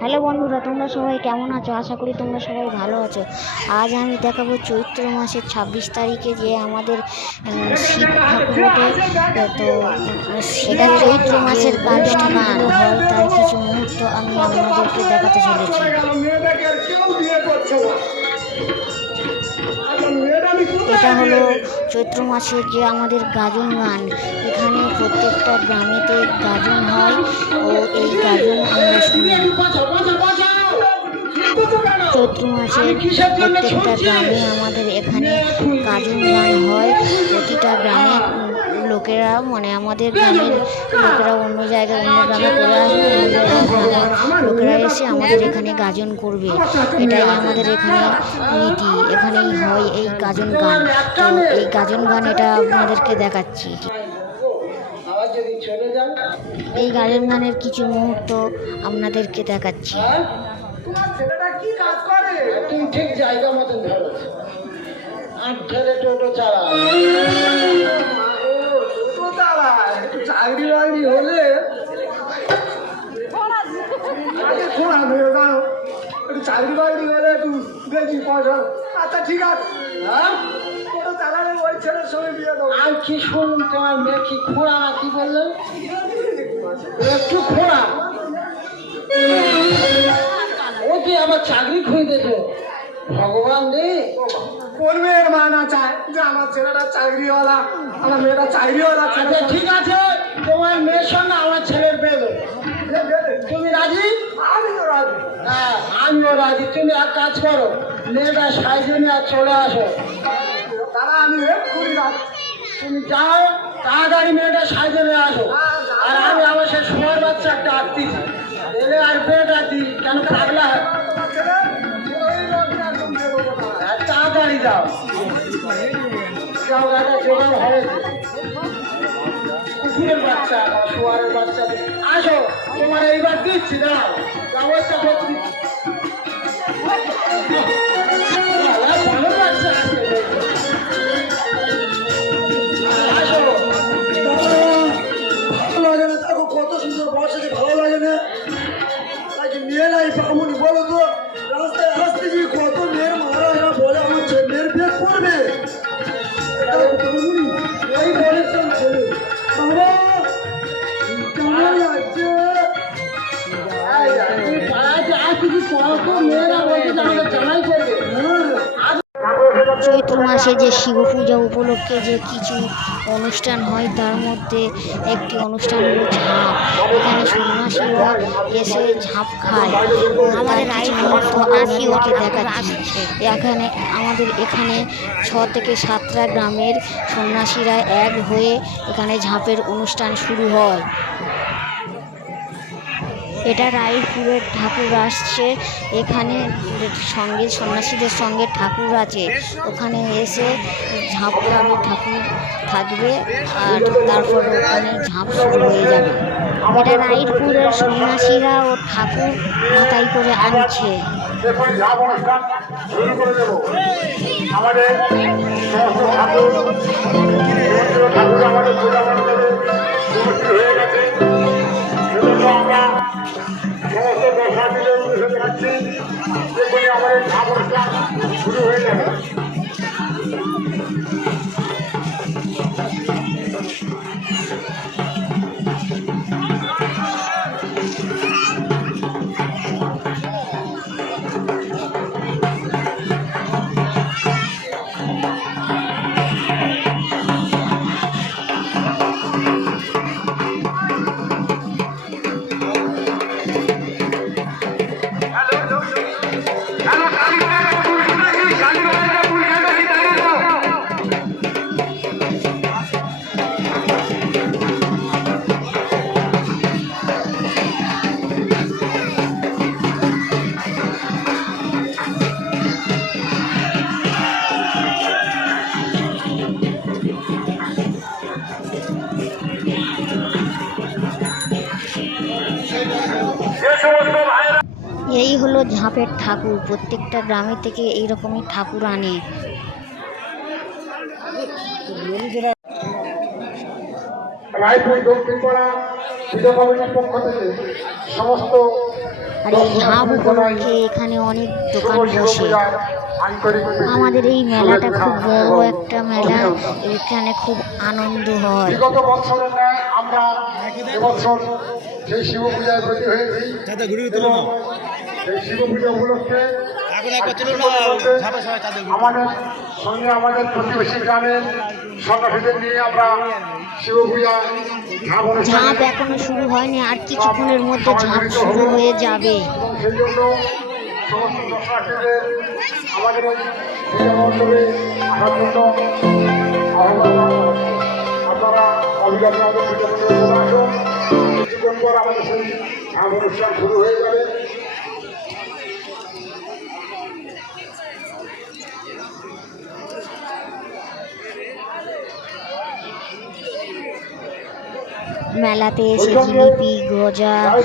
Hello বন্ধুরা, তোমরা সবাই কেমন আছো? আশা করি তোমরা সবাই ভালো আছো। আজ আমি দেখাবো চৈত্র মাসের 26 তারিখে যে আমাদের শিব ঠাকুর ওঠে। তো সেটা চৈত্র মাসের অনুষ্ঠানগুলো হয়, তার কিছু মুহূর্ত আমি আপনাদেরকে দেখাতে চলেছি। এটা হলো চৈত্র মাসের যে আমাদের গাজন গান। এখানে প্রত্যেকটা গ্রামেতে গাজন হয় ও এই গাজন আমরা শুনি। চৈত্র মাসের প্রত্যেকটা গ্রামে আমাদের এখানে গাজন গান হয়। প্রতিটা গ্রামে লোকেরা আমাদের গ্রামের লোকেরা অন্য জায়গায় অন্য গ্রামে করে আসবে, অন্য জায়গায় গ্রামের লোকেরা এসে আমাদের এখানে গাজন করবে। এটাই আমাদের এখানে নীতি, এখানেই হয় এই গাজন গান। তো এই গাজন গান এটা আপনাদেরকে দেখাচ্ছি। এই গাজন গানের কিছু মুহূর্ত আপনাদেরকে দেখাচ্ছি। তুই ঠিক জায়গা মতন ধরো, ধরে টোটো চালায়, চাকরি বাকরি হলে চাকরি বাকরি হলে একটু বেশি পয়সা। আচ্ছা ঠিক আছে, হ্যাঁ টোটো চালালে ওই ছেলের সঙ্গে বিয়ে দেবো। আর কি শুনুন, তোমার মেয়ে কি খোঁড়া না কি বললেন? একটু খোঁড়া, ও কি আমার চাকরি খুঁজতেছে? ভগবান রে, কোন মেয়ের মা না চায় যে আমার ছেলেটা চাকরিওয়ালা, আমার মেয়েটা চাকরিওয়ালা? আচ্ছা ঠিক আছে, তোমার মেয়ের সঙ্গে আমার ছেলের বিয়ে দেবো। তুমি রাজি? আমিও রাজি। হ্যাঁ আমিও রাজি। তুমি এক কাজ করো, মেয়েটা সাইজে নিয়ে আর চলে আসো। দাদা আমি এক্ষুনি রাজি। তুমি যাও তাড়াতাড়ি মেয়েটা সাইজে নিয়ে আসো, আর আমি আমার সে সময় বাচ্চা একটা আঁকতেছি এলে আর বিয়েটা দিই। কেন পাগলা? তাড়াতাড়ি যাও, যাও দাদা জোগাড় হয়েছে। কুকুরের বাচ্চা বা শোয়ারের বাচ্চা আসো, তোমার এইবার দিচ্ছি। দাঁড়াও, যাবো একটা ভালো বাচ্চা আছে। আসো, ভালো লাগে না? দেখো কত সুন্দর বর্ষাকে, ভালো লাগে না? তাকে মেয়ে নাই পামনি বলো তো? রাস্তায় আসতে গিয়ে কত মেয়ের মারা এরা বলে আমার মেয়ের বিয়ে করবে। এই বলেছেন ছেলে বাবা কেমন লাগছে? পাড়াতে আসছি কত মেয়েরা বলছে যে আমাকে জামাই করবে। চৈত্র মাসে যে শিব পূজা উপলক্ষে যে কিছু অনুষ্ঠান হয়, তার মধ্যে একটি অনুষ্ঠান হলো ঝাঁপ। এখানে সন্ন্যাসীরা এসে ঝাঁপ খায়। আমাদের কিছু মুহূর্ত আপনাদেরকে দেখাচ্ছি। এখানে আমাদের এখানে 6 থেকে 7টা গ্রামের সন্ন্যাসীরা এক হয়ে এখানে ঝাঁপের অনুষ্ঠান শুরু হয়। এটা রায়পুরের ঠাকুর আসছে, এখানে সঙ্গে সন্ন্যাসীদের সঙ্গে ঠাকুর আছে, ওখানে এসে ঝাঁপ খাবে, ঠাকুর থাকবে আর তারপর ওখানে ঝাঁপ শুরু হয়ে যাবে। এটা রায়পুরের সন্ন্যাসীরা ও ঠাকুর মাথায় করে আনছে। আমাদের শুরু হয়ে যাবে। এই হলো ঝাঁপের ঠাকুর। প্রত্যেকটা গ্রামে থেকে এইরকমই ঠাকুর আনে। রায়পুর দক্ষিণ পাড়া পূজা কমিটির পক্ষ থেকে সমস্ত আর এই ঝাঁপ উপলক্ষে এখানে অনেক দোকান বসে। আমাদের এই মেলাটা খুব বড় একটা মেলা, এখানে খুব আনন্দ হয়। বিগত বছরের ন্যায় আমরা এবছর সেই শিব পূজায় ব্রতী হয়েছি এবং এই শিব পূজা উপলক্ষে আমাদের সঙ্গে আমাদের প্রতিবেশী গ্রামের সন্ন্যাসীদের নিয়ে আমরা শিব পূজা ঝাঁপ এখনো শুরু হয়নি, আর কিছুক্ষণের মধ্যে ঝাঁপ শুরু হয়ে যাবে। সেই জন্য সমস্ত দর্শনার্থীদের আমাদের এই পূজা মণ্ডপে আসার জন্য আহ্বান জানানো হচ্ছে। আপনারা অবিলম্বে আমাদের পূজা মণ্ডপে চলে আসুন। কিছুক্ষণ পর আমাদের সেই ঝাঁপ অনুষ্ঠান শুরু হয়ে যাবে। মেলাতে এসে জিলিপি, গজা ও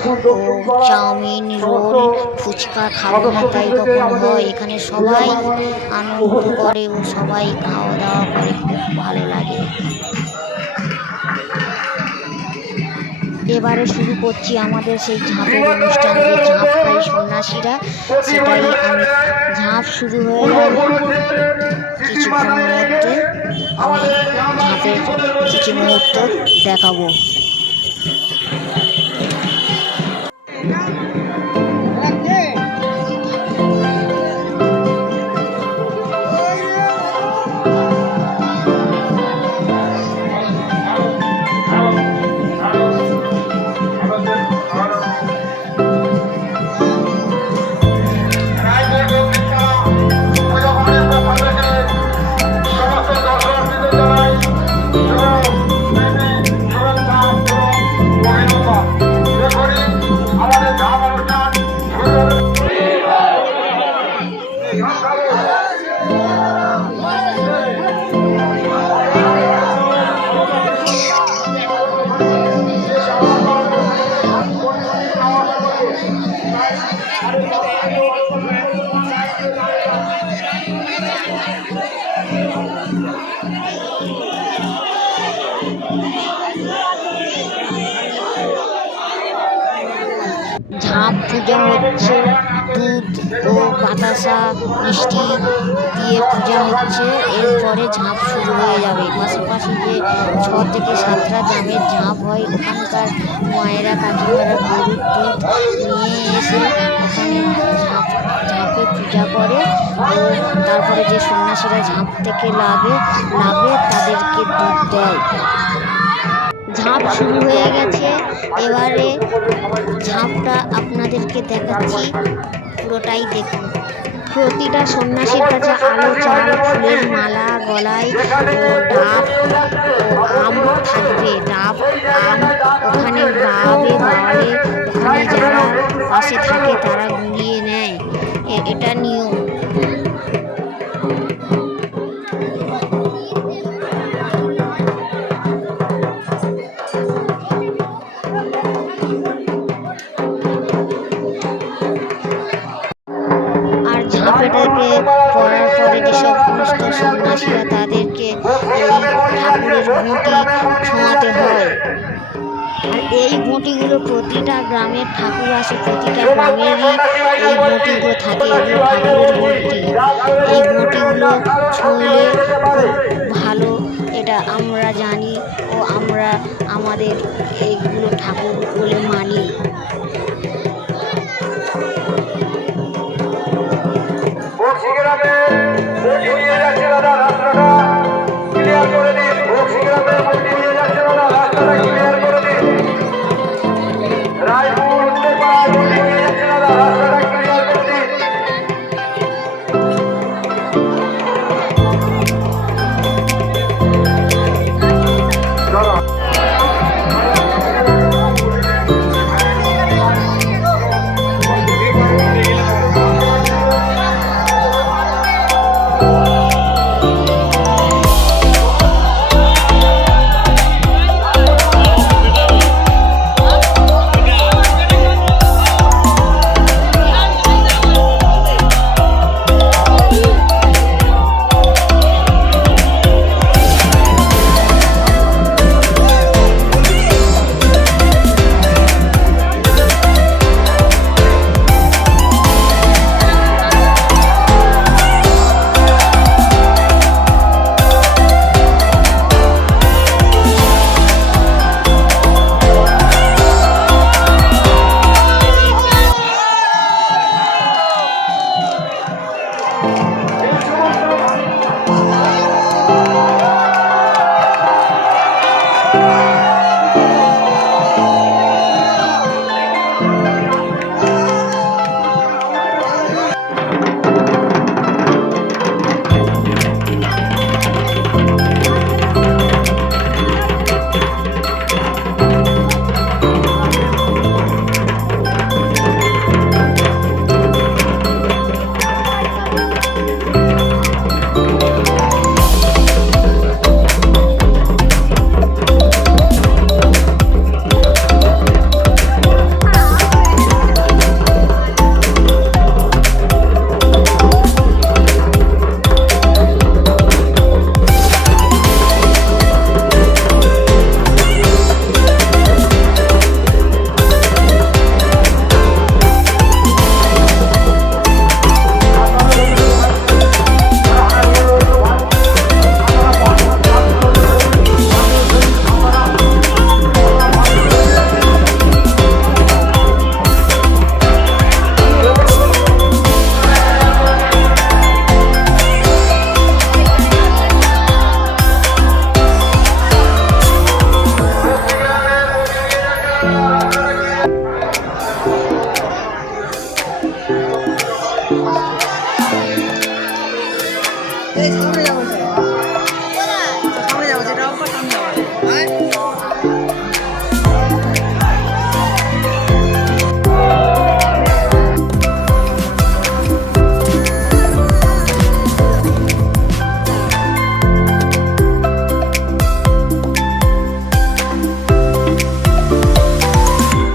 চাউমিন, রোল, ফুচকা খাবো না তাই কখনো হয়? এখানে সবাই আনন্দ করে ও সবাই খাওয়া দাওয়া করে, খুব ভালো লাগে। এবারে শুরু করছি আমাদের সেই ঝাঁপের অনুষ্ঠান, যে ঝাঁপ খাই সন্ন্যাসীরা, সেটাই আমি। ঝাঁপ শুরু হয়ে যাবে কিছুক্ষণের মধ্যে, আমি ঝাঁপের কিছু মুহূর্ত দেখাবো। ঝাঁপ পূজা হচ্ছে, দুধ ও বাতাসা মিষ্টি দিয়ে পূজা হচ্ছে। এরপরে ঝাঁপ শুরু হয়ে যাবে। পাশাপাশি যে 6 থেকে 7টা গ্রামের ঝাঁপ হয়, ওখানকার মায়েরা কাকিমারা গরুর দুধ নিয়ে এসে ওখানে ঝাঁপে পূজা করে ও তারপরে যে সন্ন্যাসীরা ঝাঁপ থেকে লাগে তাদেরকে দুধ দেয়। ঝাঁপ শুরু হয়ে গেছে, এবারে ঝাঁপটা আপনাদেরকে দেখাচ্ছি, পুরোটাই দেখুন। প্রতিটা সন্ন্যাসীর কাছে আলো, চাল, ফুলের মালা, গলায় ও ডাব ও আম থাকবে। ডাব, আম ওখানে বাওয়ালে ওখানে যারা পাশে থাকে তারা গুলিয়ে নেয়, এটা নিয়ম। ঝাঁপেটাকে করার পরে যেসব সমস্ত সন্ন্যাসীরা তাদেরকে এই ঠাকুরের ঘুঁটি ছোঁয়াতে হয়। আর এই ঘুঁটিগুলো প্রতিটা গ্রামের ঠাকুর আসে, প্রতিটা গ্রামেরই এই ঘুঁটিগুলো থাকে, এগুলো ঠাকুরের ঘুঁটি। এই ঘুঁটিগুলো ছুঁলে খুব ভালো, এটা আমরা জানি ও আমরা আমাদের